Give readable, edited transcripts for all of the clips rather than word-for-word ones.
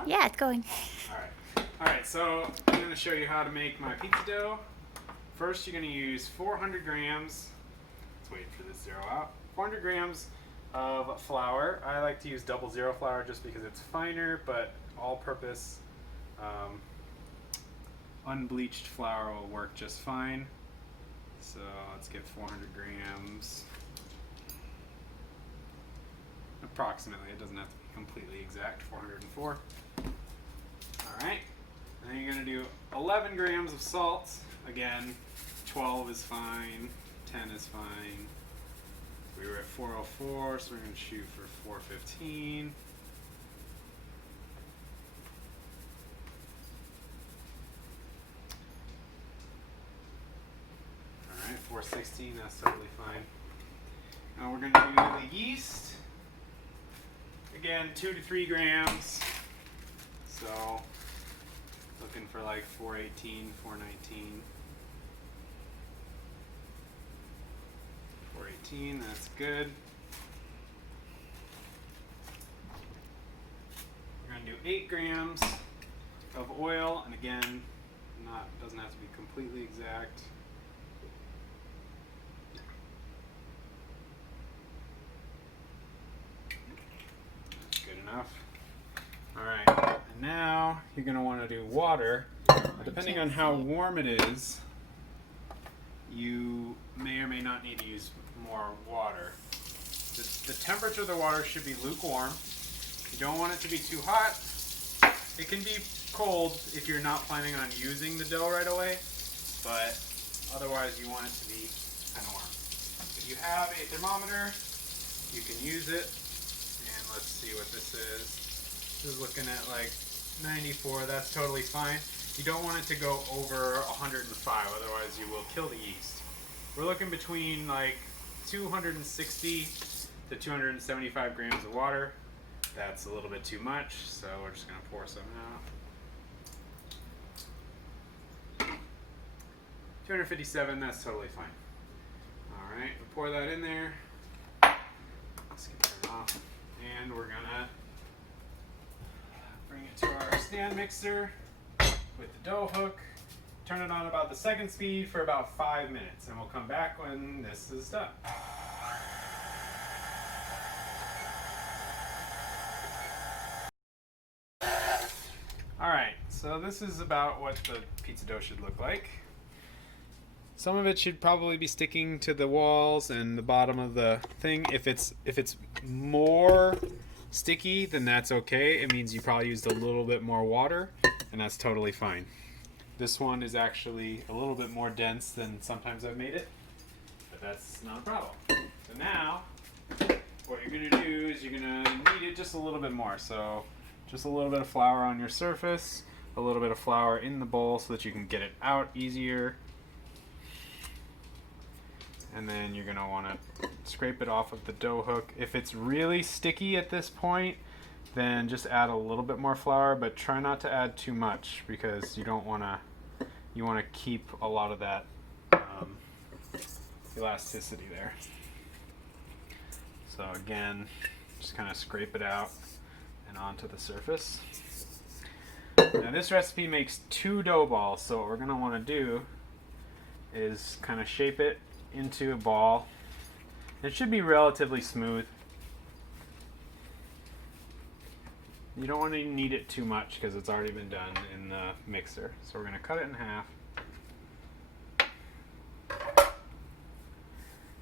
going? Yeah, it's going. Alright, so I'm going to show you how to make my pizza dough. First, you're going to use 400 grams. Let's wait for this zero out. 400 grams of flour. I like to use 00 flour just because it's finer, but all-purpose unbleached flour will work just fine. So let's get 400 grams. Approximately, it doesn't have to be completely exact, 404. Alright, and then you're going to do 11 grams of salt. Again, 12 is fine, 10 is fine. We were at 404, so we're going to shoot for 415. Alright, 416, that's totally fine. Now we're going to do the yeast. Again, 2 to 3 grams. So, looking for like 418, 419. 418, that's good. We're going to do 8 grams of oil, and again, doesn't have to be completely exact. That's good enough. Alright, and now you're going to want to do water. Depending on how warm it is, you may or may not need to use more water. The temperature of the water should be lukewarm. You don't want it to be too hot. It can be cold if you're not planning on using the dough right away, but otherwise you want it to be kind of warm. If you have a thermometer, you can use it, and let's see what this is. This is looking at like 94, that's totally fine. You don't want it to go over 105, otherwise you will kill the yeast. We're looking between like 260 to 275 grams of water. That's a little bit too much, so we're just going to pour some out. 257, that's totally fine. Alright, we'll pour that in there. Let's get that off. And we're going to bring it to our stand mixer with the dough hook. Turn it on about the second speed for about 5 minutes, and we'll come back when this is done. Alright, so this is about what the pizza dough should look like. Some of it should probably be sticking to the walls and the bottom of the thing. If it's more sticky, then that's okay. It means you probably used a little bit more water, and that's totally fine. This one is actually a little bit more dense than sometimes I've made it, but that's not a problem. So now, what you're going to do is you're going to knead it just a little bit more. So just a little bit of flour on your surface, a little bit of flour in the bowl so that you can get it out easier. And then you're going to want to scrape it off of the dough hook. If it's really sticky at this point, then just add a little bit more flour, but try not to add too much because you don't want to. You want to keep a lot of that elasticity there. So again, just kind of scrape it out and onto the surface. Now this recipe makes 2 dough balls, so what we're going to want to do is kind of shape it into a ball. It should be relatively smooth. You don't want to knead it too much because it's already been done in the mixer. So we're going to cut it in half.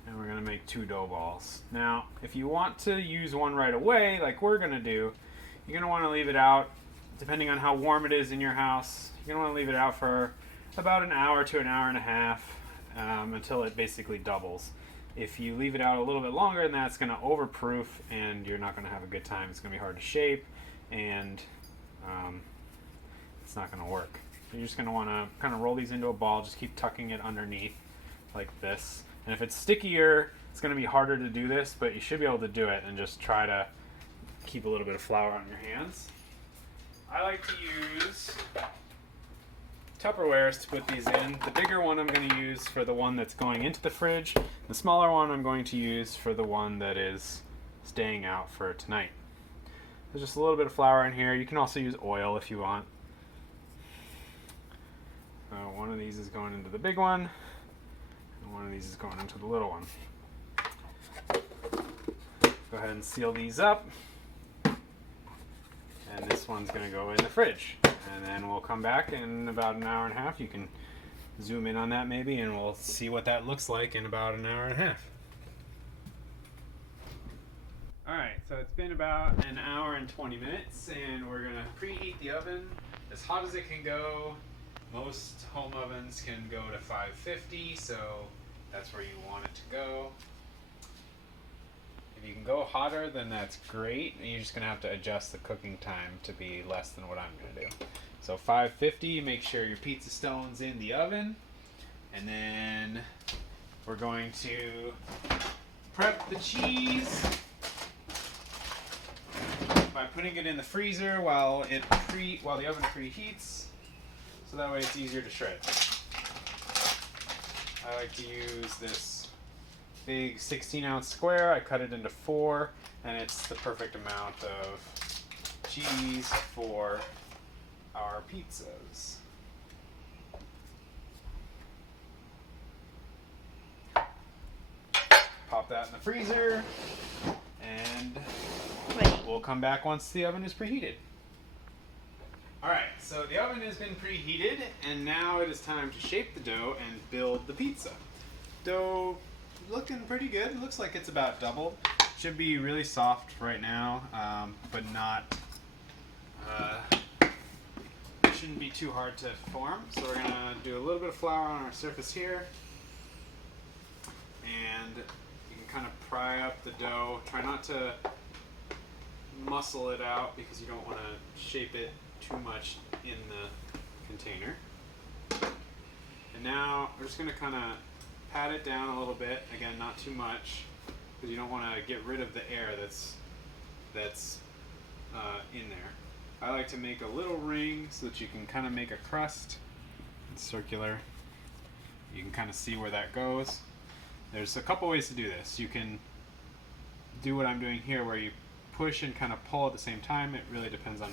And we're going to make 2 dough balls. Now, if you want to use one right away, like we're going to do, you're going to want to leave it out, depending on how warm it is in your house, you're going to want to leave it out for about an hour to an hour and a half until it basically doubles. If you leave it out a little bit longer than that, it's going to overproof and you're not going to have a good time. It's going to be hard to shape, and it's not going to work. You're just going to want to kind of roll these into a ball, just keep tucking it underneath like this. And if it's stickier, it's going to be harder to do this, but you should be able to do it, and just try to keep a little bit of flour on your hands. I like to use Tupperwares to put these in. The bigger one I'm going to use for the one that's going into the fridge. The smaller one I'm going to use for the one that is staying out for tonight. There's just a little bit of flour in here. You can also use oil if you want. One of these is going into the big one, and one of these is going into the little one. Go ahead and seal these up. And this one's going to go in the fridge. And then we'll come back in about an hour and a half. You can zoom in on that maybe, and we'll see what that looks like in about an hour and a half. Alright, so it's been about an hour and 20 minutes, and we're going to preheat the oven as hot as it can go. Most home ovens can go to 550, so that's where you want it to go. If you can go hotter, then that's great. You're just going to have to adjust the cooking time to be less than what I'm going to do. So 550, make sure your pizza stone's in the oven. And then we're going to prep the cheese by putting it in the freezer while the oven preheats, so that way it's easier to shred. I like to use this big 16-ounce square. I cut it into 4, and it's the perfect amount of cheese for our pizzas. Pop that in the freezer, and we'll come back once the oven is preheated. Alright, so the oven has been preheated, and now it is time to shape the dough and build the pizza. Dough looking pretty good. It looks like it's about doubled. Should be really soft right now, but not shouldn't be too hard to form. So we're gonna do a little bit of flour on our surface here, and you can kind of pry up the dough. Try not to muscle it out because you don't want to shape it too much in the container. And now we're just going to kind of pat it down a little bit. Again, not too much, because you don't want to get rid of the air that's in there. I like to make a little ring so that you can kind of make a crust. It's circular. You can kind of see where that goes. There's a couple ways to do this. You can do what I'm doing here, where you push and kind of pull at the same time. It really depends on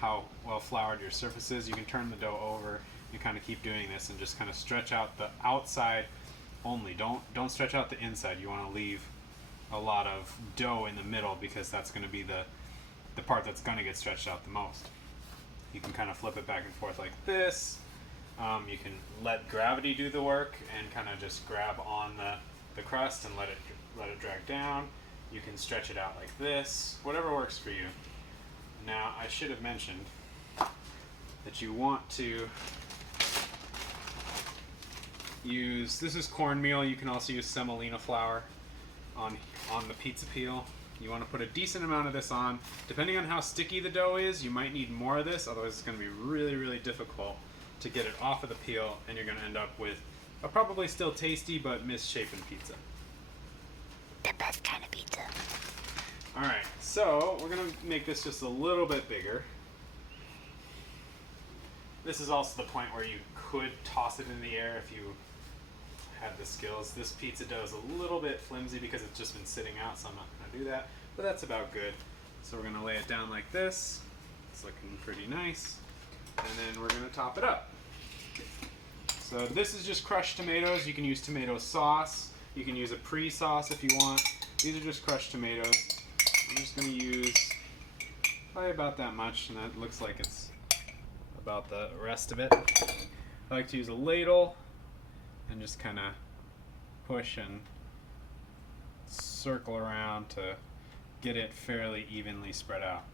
how well floured your surface is. You can turn the dough over. You kind of keep doing this and just kind of stretch out the outside only. Don't stretch out the inside. You want to leave a lot of dough in the middle, because that's going to be the part that's going to get stretched out the most. You can kind of flip it back and forth like this. You can let gravity do the work and kind of just grab on the crust and let it drag down. You can stretch it out like this, whatever works for you. Now, I should have mentioned that you want to use, this is cornmeal. You can also use semolina flour on the pizza peel. You want to put a decent amount of this on. Depending on how sticky the dough is, you might need more of this, otherwise it's going to be really, really difficult to get it off of the peel, and you're going to end up with a probably still tasty but misshapen pizza. The best kind of pizza. Alright, so we're going to make this just a little bit bigger. This is also the point where you could toss it in the air if you had the skills. This pizza dough is a little bit flimsy because it's just been sitting out, so I'm not going to do that, but that's about good. So we're going to lay it down like this. It's looking pretty nice. And then we're going to top it up. So this is just crushed tomatoes. You can use tomato sauce. You can use a pre-sauce if you want. These are just crushed tomatoes. I'm just going to use probably about that much, and that looks like it's about the rest of it. I like to use a ladle and just kind of push and circle around to get it fairly evenly spread out.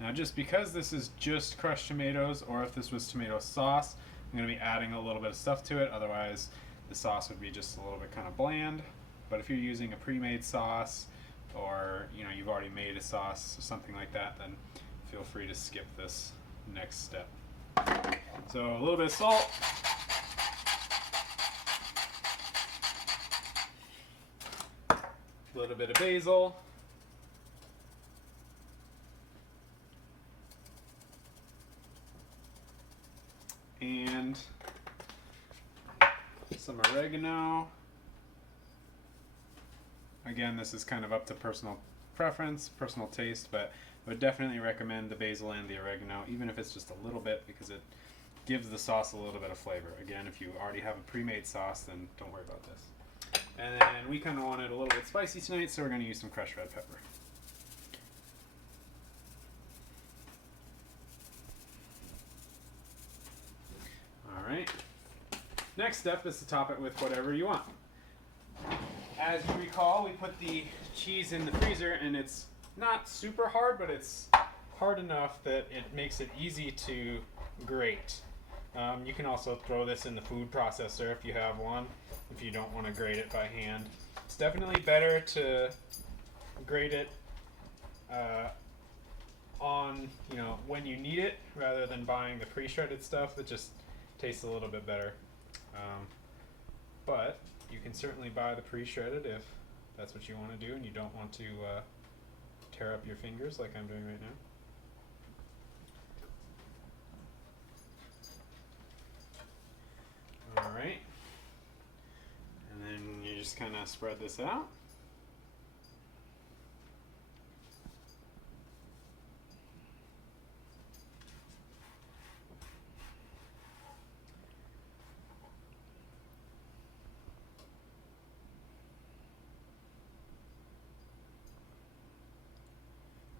Now, just because this is just crushed tomatoes, or if this was tomato sauce, I'm going to be adding a little bit of stuff to it. Otherwise, the sauce would be just a little bit kind of bland. But if you're using a pre-made sauce, or you've already made a sauce or something like that, then feel free to skip this next step. So a little bit of salt. A little bit of basil. And some oregano. Again, this is kind of up to personal preference, personal taste, but I would definitely recommend the basil and the oregano, even if it's just a little bit, because it gives the sauce a little bit of flavor. Again, if you already have a pre-made sauce, then don't worry about this. And then we kind of want it a little bit spicy tonight, so we're going to use some crushed red pepper. Alright. Next step is to top it with whatever you want. As you recall, we put the cheese in the freezer, and it's not super hard, but it's hard enough that it makes it easy to grate. You can also throw this in the food processor if you have one, if you don't want to grate it by hand. It's definitely better to grate it on, when you need it, rather than buying the pre-shredded stuff that just tastes a little bit better. But you can certainly buy the pre-shredded if that's what you want to do and you don't want to tear up your fingers like I'm doing right now. Alright. And then you just kind of spread this out.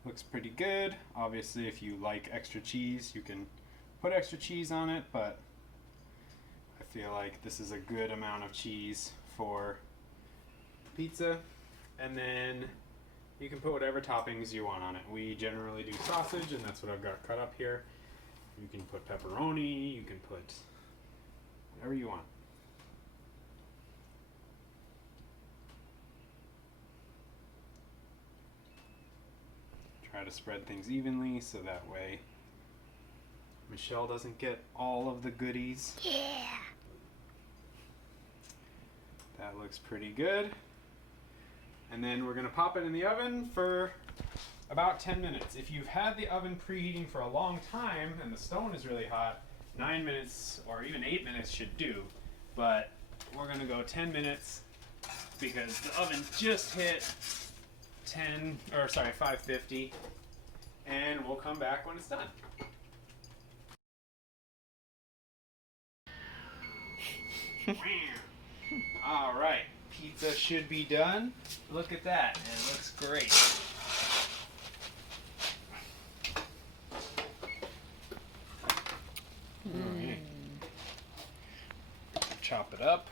Looks pretty good. Obviously, if you like extra cheese, you can put extra cheese on it, but I feel like this is a good amount of cheese for pizza. And then you can put whatever toppings you want on it. We generally do sausage, and that's what I've got cut up here. You can put pepperoni, you can put whatever you want. Try to spread things evenly so that way Michelle doesn't get all of the goodies. Yeah. That looks pretty good. And then we're going to pop it in the oven for about 10 minutes. If you've had the oven preheating for a long time and the stone is really hot, 9 minutes or even 8 minutes should do. But we're going to go 10 minutes because the oven just hit 550, and we'll come back when it's done. All right, pizza should be done. Look at that, it looks great. Right. Chop it up.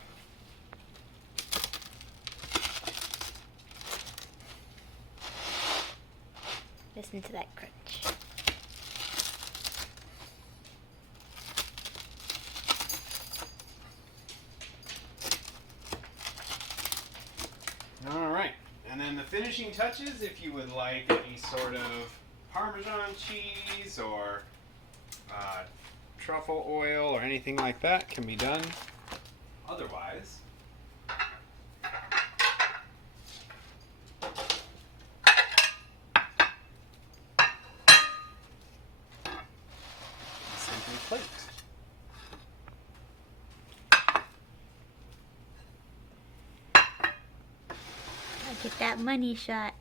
Listen to that crunch. Alright, and then the finishing touches, if you would like any sort of Parmesan cheese or truffle oil or anything like that, can be done. Otherwise, simply plate. I'll get that money shot.